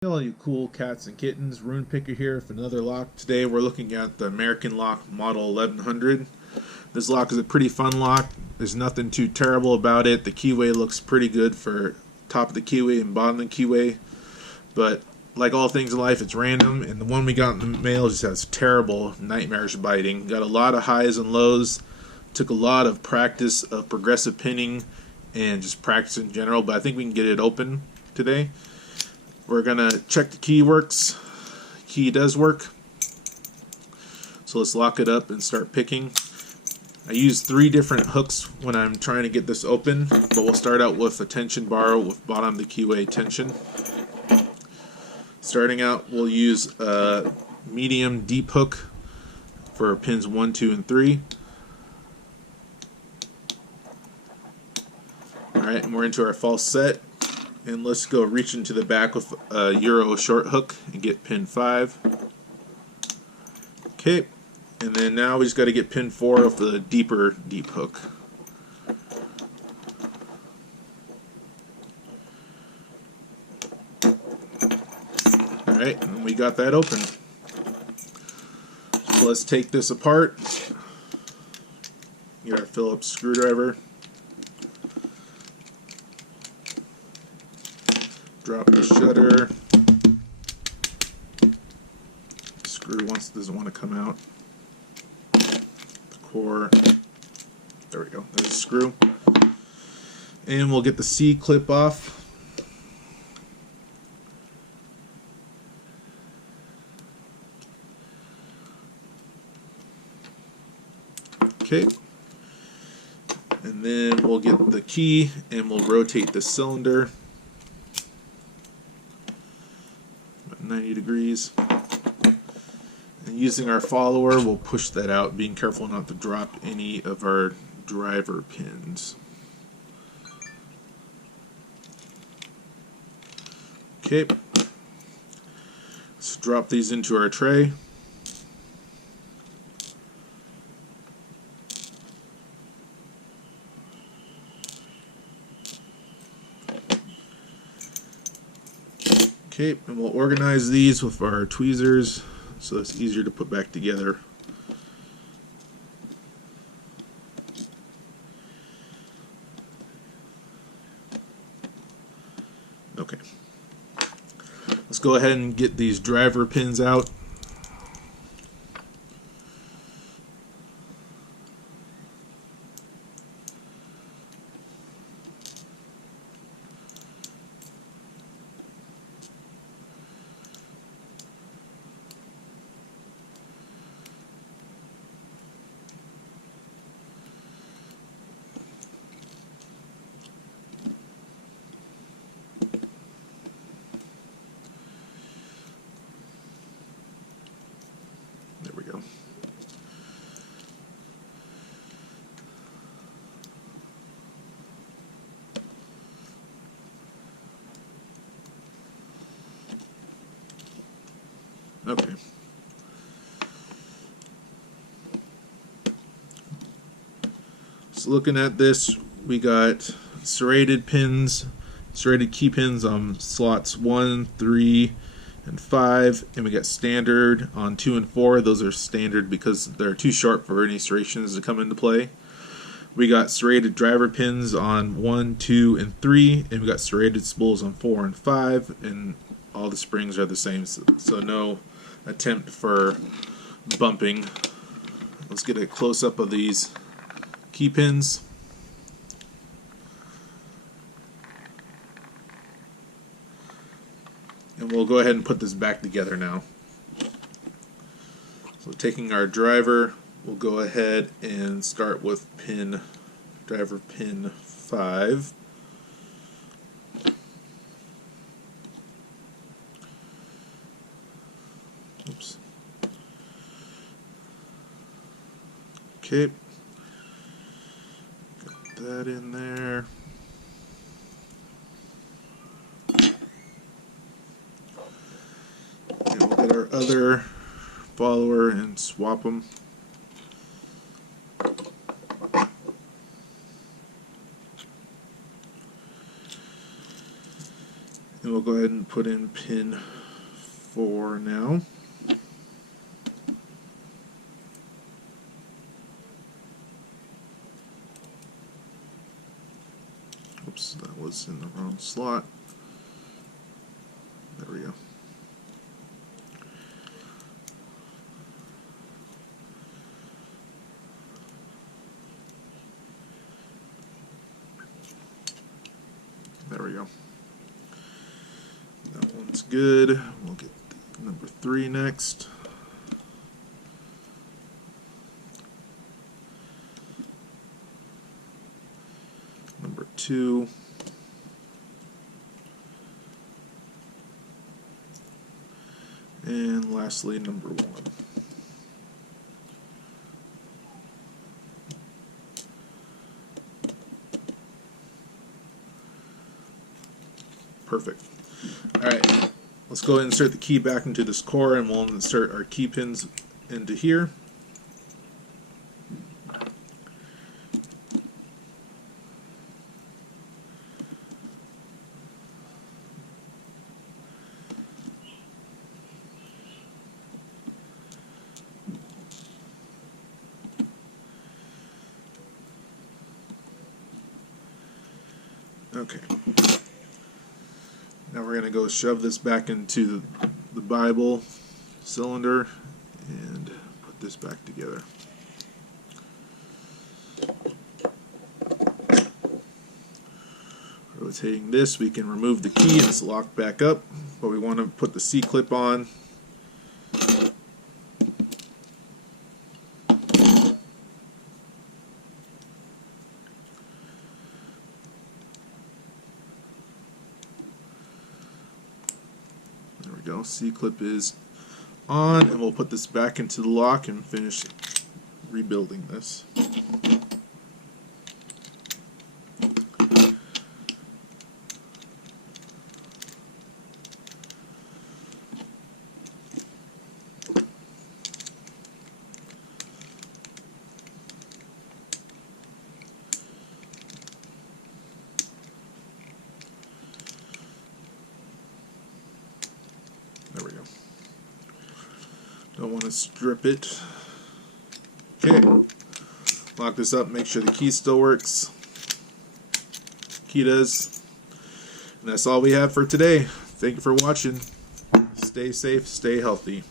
Hello, you cool cats and kittens. Rune Picker here with another lock. Today we're looking at the American Lock Model 1100. This lock is a pretty fun lock. There's nothing too terrible about it. The keyway looks pretty good for top of the keyway and bottom of the keyway. But like all things in life, it's random. And the one we got in the mail just has terrible, nightmarish biting. Got a lot of highs and lows. Took a lot of practice of progressive pinning and just practice in general. But I think we can get it open today. We're going to check the key works. Key does work. So let's lock it up and start picking. I use 3 different hooks when I'm trying to get this open, but we'll start out with a tension bar with bottom of the keyway tension. Starting out, we'll use a medium deep hook for pins 1, 2, and 3. Alright, and we're into our false set. And let's go reach into the back with a Euro short hook and get pin 5. Okay, and then now we just got to get pin 4 with the deeper deep hook. Alright, and we got that open. So let's take this apart. Get our Phillips screwdriver. Drop the shutter. Screw once it doesn't want to come out. The core. There we go. There's a screw. And we'll get the C clip off. Okay. And then we'll get the key and we'll rotate the cylinder 90 degrees. And using our follower, we'll push that out, being careful not to drop any of our driver pins. Okay. Let's drop these into our tray. Okay, and we'll organize these with our tweezers so it's easier to put back together. Okay. Let's go ahead and get these driver pins out. There we go. Okay. So looking at this, we got serrated pins, serrated key pins on slots 1, 3, and 5, and we got standard on 2 and 4. Those are standard because they're too short for any serrations to come into play. We got serrated driver pins on 1, 2, and 3, and we got serrated spools on 4 and 5, and all the springs are the same, so no attempt for bumping. Let's get a close-up of these key pins. And we'll go ahead and put this back together now. So taking our driver, we'll go ahead and start with driver pin 5. Oops. Okay. Got that in there. And we'll get our other follower and swap them. we'll go ahead and put in pin 4 now. Oops, that was in the wrong slot. There we go. There we go. That one's good. We'll get number 3 next. Number 2. And lastly, number 1. Perfect. Alright, let's go ahead and insert the key back into this core, and we'll insert our key pins into here. Okay. Now we're going to go shove this back into the Bible cylinder and put this back together. Rotating this, we can remove the key and it's locked back up, but we want to put the C-clip on. There we go, C-clip is on, and we'll put this back into the lock and finish rebuilding this. There we go. Don't want to strip it. Okay. Lock this up, make sure the key still works. Key does. And that's all we have for today. Thank you for watching. Stay safe, stay healthy.